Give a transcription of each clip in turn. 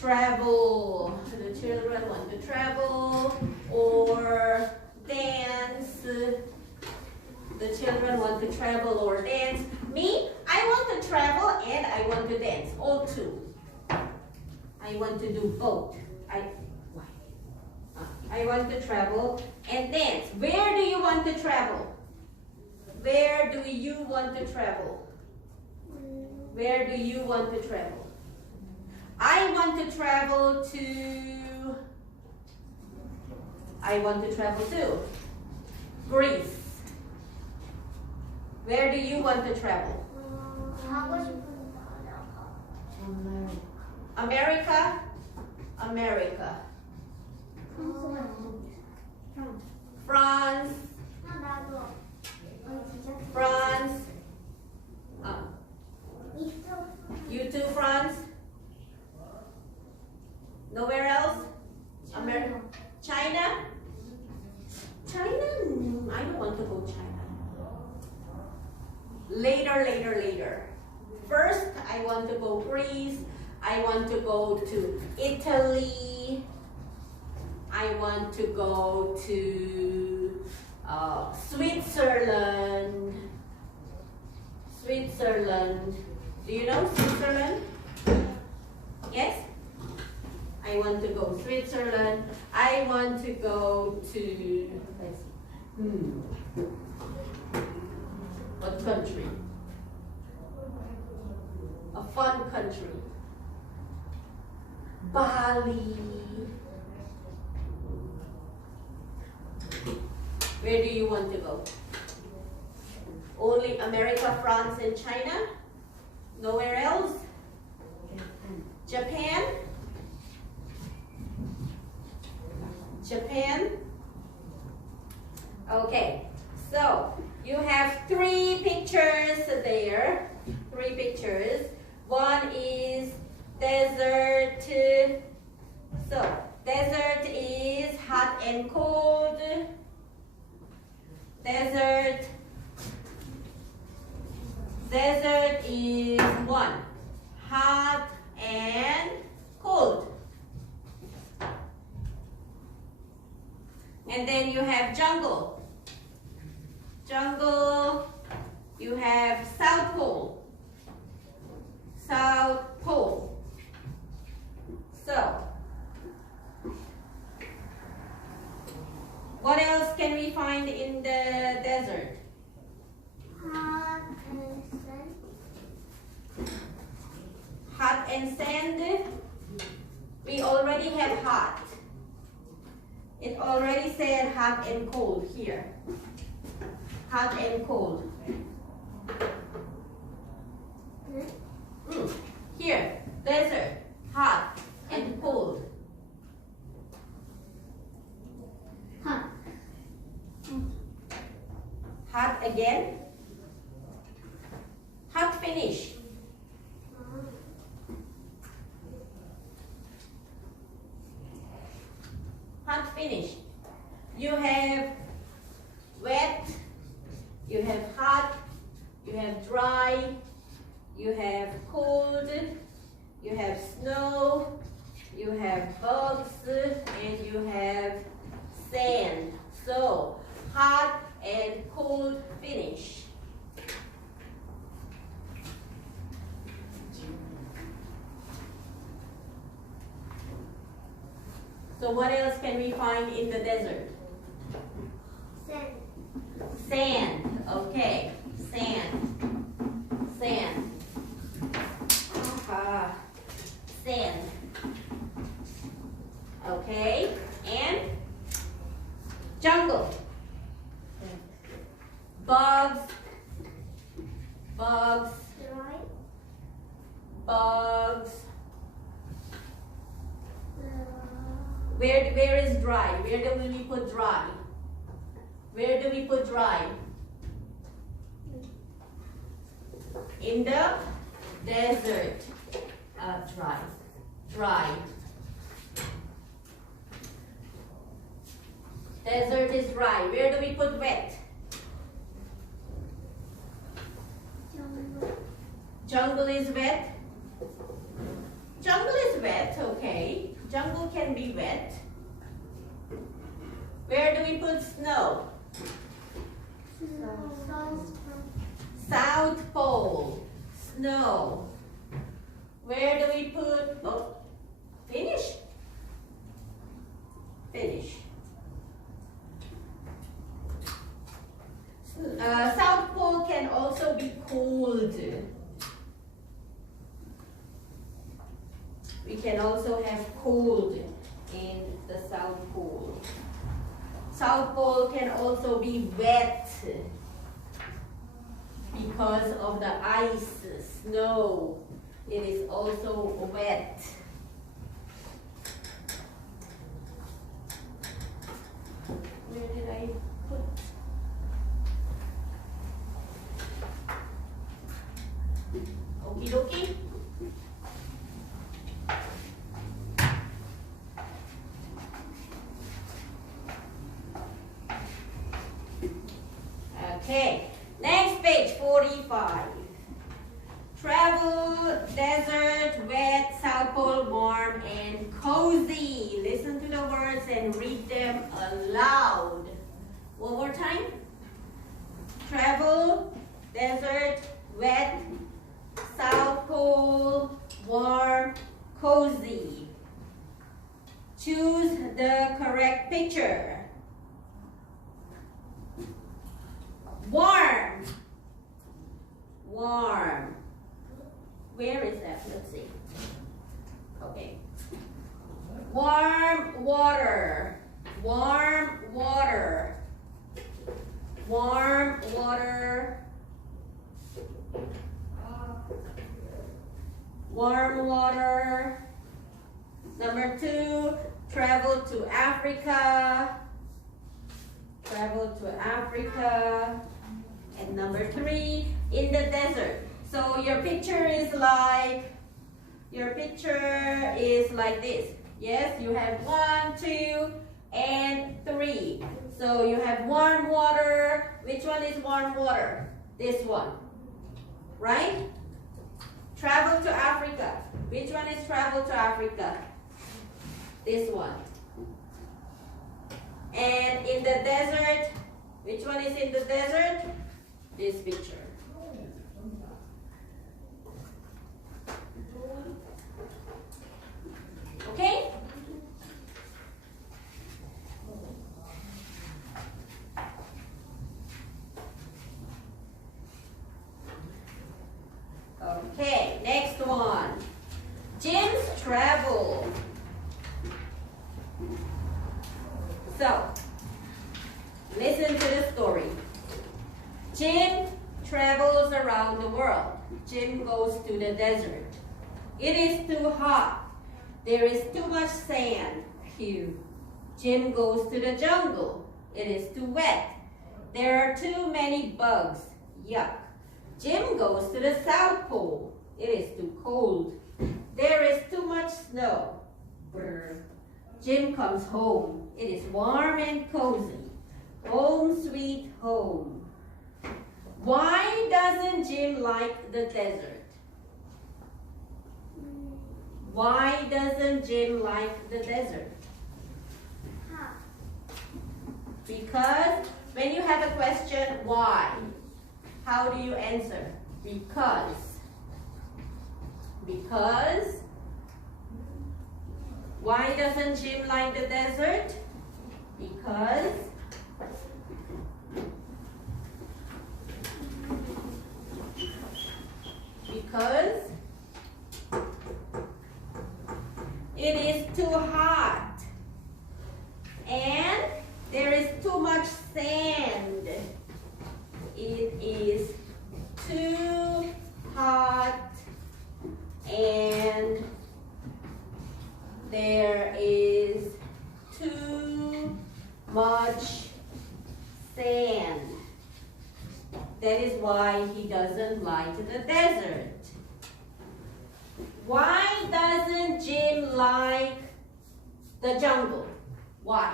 travel. The children want to travel. Or dance. The children want to travel or dance. Me, I want to travel and I want to dance. All two. I want to do both. I want to travel and dance. Where do you want to travel? Where do you want to travel? Where do you want to travel? I want to travel to Greece. Where do you want to travel? America? America. France. France. You too, France? Nowhere else? America? China? China? I don't want to go China. Later. First, I want to go Greece. I want to go to Italy. I want to go to Switzerland. Do you know Switzerland? Yes? I want to go Switzerland. I want to go to, let's see. What country? A fun country. Bali. Where do you want to go? Only America, France, and China? Nowhere else? Japan? Okay, so you have 3 pictures there. 3 pictures. One is desert. So, desert is hot and cold. Desert is 1. Hot and cold. And then you have jungle. You have South Pole. So, what else can we find in the desert? Hot and sand. We already have hot. It already said hot and cold here. Hot and cold. Here, desert, hot and cold. Hot again. Hot finish. Hot finish. You have wet, you have hot, you have dry, you have cold, you have snow, you have bugs, and you have sand. So, hot and cold finish. So what else can we find in the desert? Sand. Okay. Sand. Sand. Okay. And jungle. Bugs. Where is dry? Where do we put dry? Where do we put dry? In the desert. Dry. Desert is dry. Where do we put wet? Jungle is wet. Okay. Jungle can be wet. Where do we put snow? South Pole. Snow. Where do we put, oh, finish. Finish. South Pole can also be cold. We can also have cold in the South Pole. South Pole can also be wet because of the ice, snow. It is also wet. Where did I put? Okie dokie. Okay, next page 45. Travel, desert, wet, South Pole, warm, and cozy. Listen to the words and read them aloud. One more time. Travel, desert, wet, South Pole, warm, cozy. Choose the correct picture. Warm. Warm. Where is that? Let's see. Okay. Warm water. Warm water. Warm water. Warm water. Number 2, travel to Africa. Travel to Africa. And number 3, in the desert. So your picture is like this. Yes, you have 1, 2, and 3. So you have warm water. Which one is warm water? This one, right? Travel to Africa. Which one is travel to Africa? This one. And in the desert, which one is in the desert? This picture. Okay? Okay, next one. Jim's travel. So, listen to the story. Jim travels around the world. Jim goes to the desert. It is too hot. There is too much sand. Phew. Jim goes to the jungle. It is too wet. There are too many bugs. Yuck. Jim goes to the South Pole. It is too cold. There is too much snow. Brr. Jim comes home. It is warm and cozy. Home sweet home. Why doesn't Jim like the desert? Why doesn't Jim like the desert? Because when you have a question, why? How do you answer? Because. Because. Why doesn't Jim like the desert? Because. Because it is too hot and there is too much sand. It is too hot and there is too much sand. That is why he doesn't like the desert. Why doesn't Jim like the jungle? Why?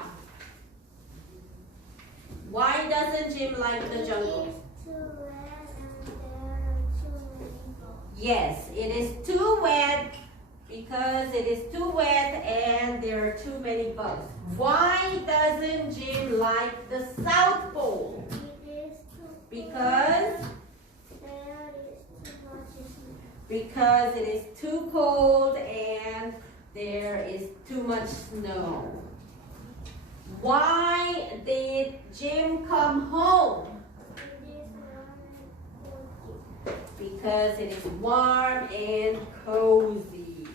Why doesn't Jim like the jungle? Yes, it is too wet. Because it is too wet and there are too many bugs. Why doesn't Jim like the South Pole? Because it is too cold and there is too much snow. Why did Jim come home? Because it is warm and cozy.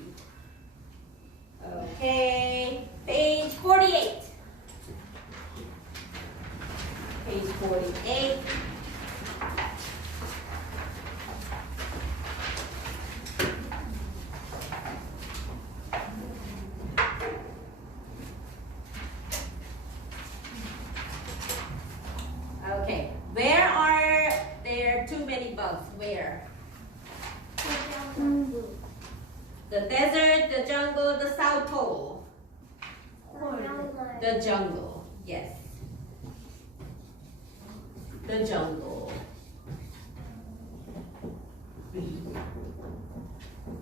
Okay, page 48. Page 48. Okay, where are there too many bugs? Where? The desert, the jungle, the South Pole. The jungle, yes. The jungle.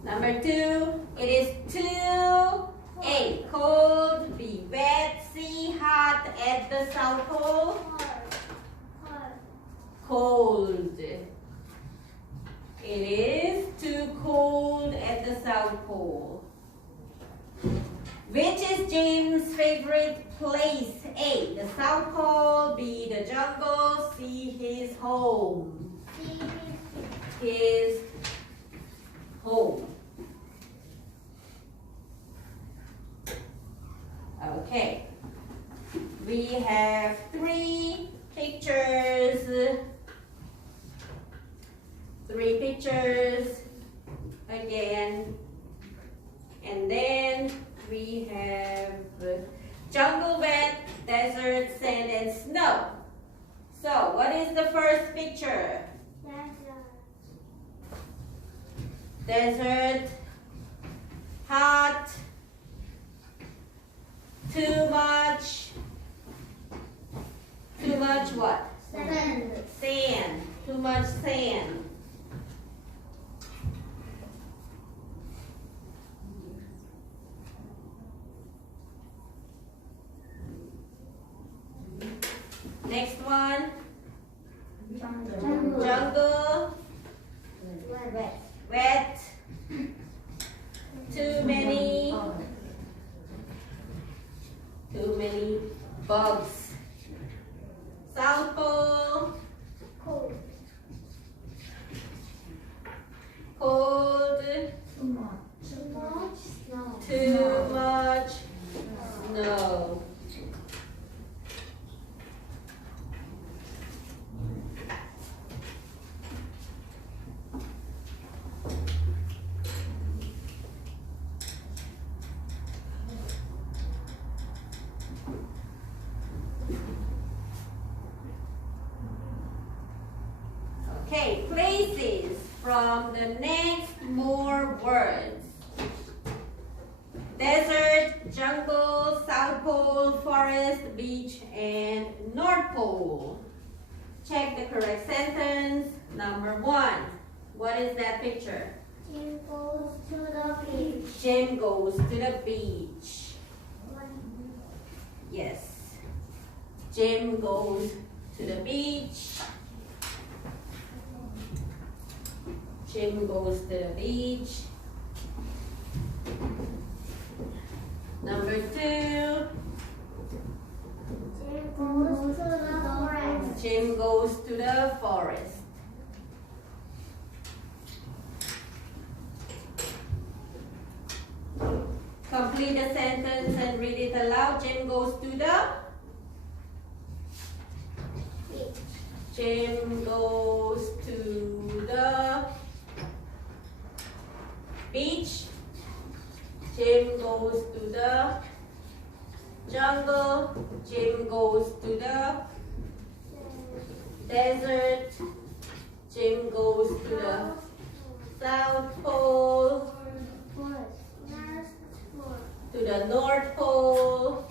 Number 2, it is too A, cold, B, wet, C, hot at the South Pole. Cold. It is too cold at the South Pole. Which is James' favorite place? A, the South Pole, B, the jungle, C, his home. His home. Okay. We have 3 pictures. 3 pictures again, and then we have jungle, wet, desert, sand, and snow. So what is the first picture? Desert, hot, too much what? Sand, too much sand. Next one. Jungle. Wet. Too many bugs. South Pole. Cold. Too much snow. Okay, places from the next more words. Desert, jungle, South Pole, forest, beach, and North Pole. Check the correct sentence. Number 1. What is that picture? Jim goes to the beach. Jim goes to the beach. Yes. Jim goes to the beach. Jim goes to the beach. Number 2. Jim goes to the forest. Jim goes to the forest. Complete the sentence and read it aloud. Jim goes to the Beach. Jim goes to the beach. Jim goes to the jungle. Jim goes to the desert. Jim goes to the South Pole. To the North Pole.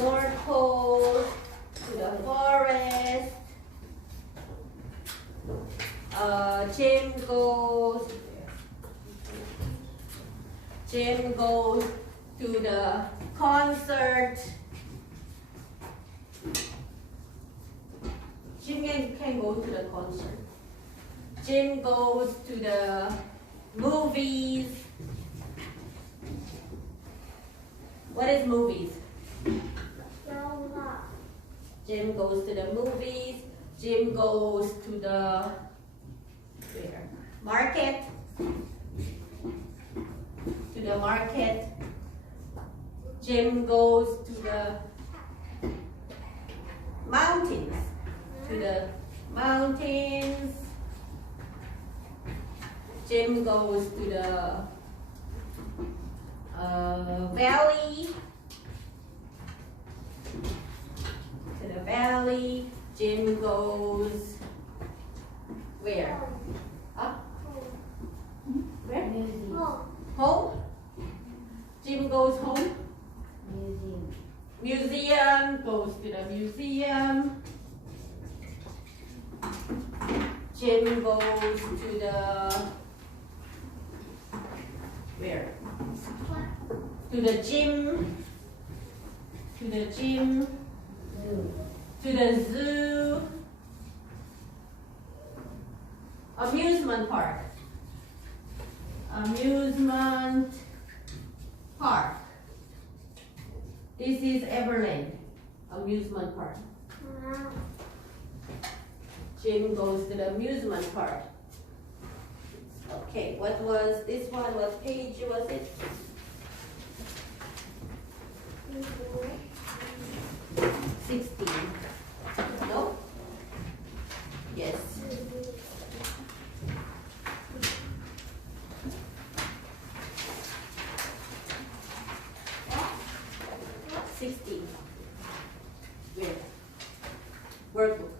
North Pole. To the forest. Jim goes Jim goes to the concert. Jim can go to the concert. Jim goes to the movies. What is movies? Jim goes to the movies. Jim goes to the where? Market. To the market. Jim goes to the mountains. To the mountains. Jim goes to the valley. To the valley. Jim goes where? Up? Where? Home? Jim goes home? Museum. Goes to the museum. Jim goes to the where? To the gym. To the gym. To the zoo. Amusement park. Amusement park. This is Everland amusement park. Jim goes to the amusement park. Okay, what was this one? What page was it? 16. No? Yes. Where? Workbook.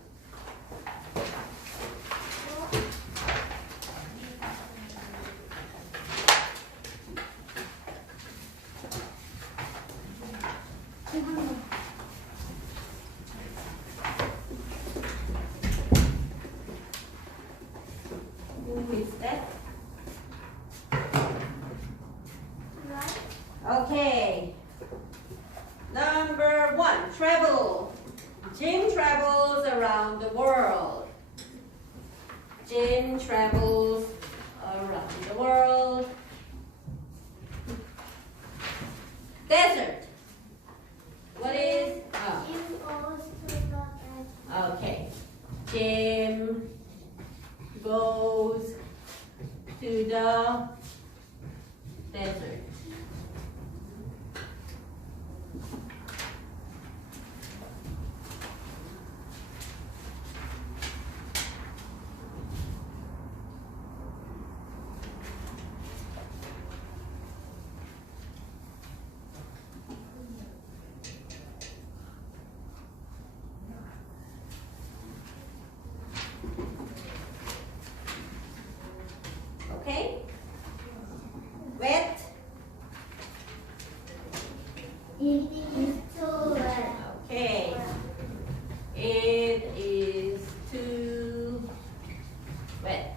Who is that? Okay. Number 1, travel. Jim travels around the world. Jim travels around the world. Desert. What is? Okay. Jim goes to the desert. Okay? Wet? It is too wet. Okay. It is too wet.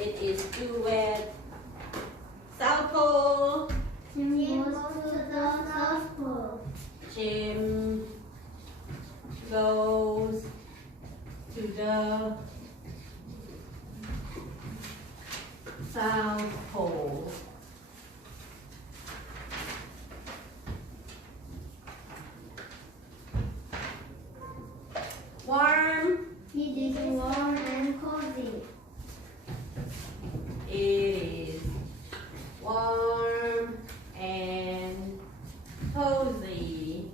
It is too wet. South Pole. Jim goes to the South Pole. Jim goes to the South Pole. Warm. It is warm and cozy. It is warm and cozy.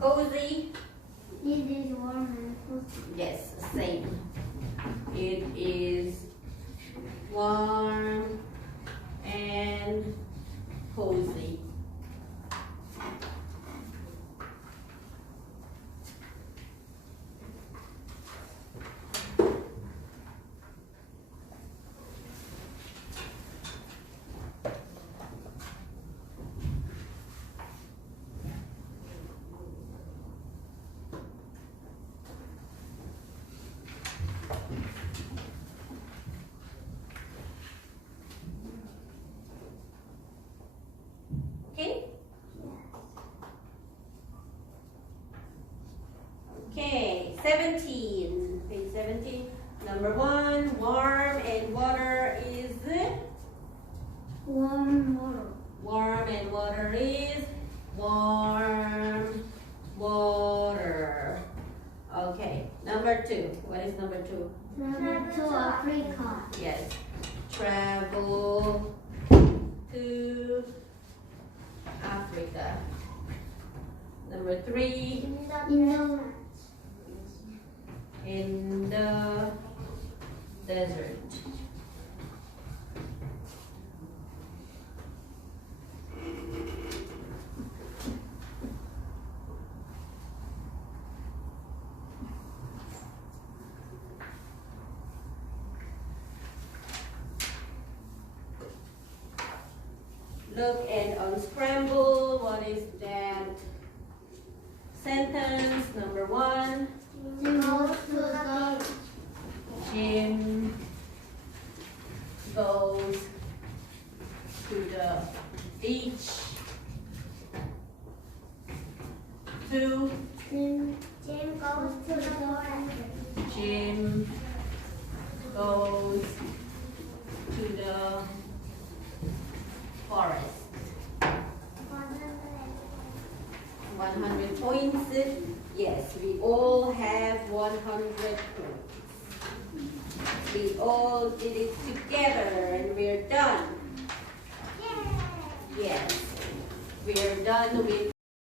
Cozy? It is warm and cozy. Yes, same. It is warm and cozy. Okay, 17. Page 17. Number 1, warm and water is Warm water. warm and water is warm water. Okay, number 2. What is number 2? Travel to Africa. Yes. Travel to Africa. Number 3. In the desert. Look and unscramble. What is that sentence? Number 1. Jim goes to the beach. 2. Jim goes to the forest. Jim goes to the forest. 100 points. Yes, we all have 100 points. We all did it together and we're done. Yes, we are done with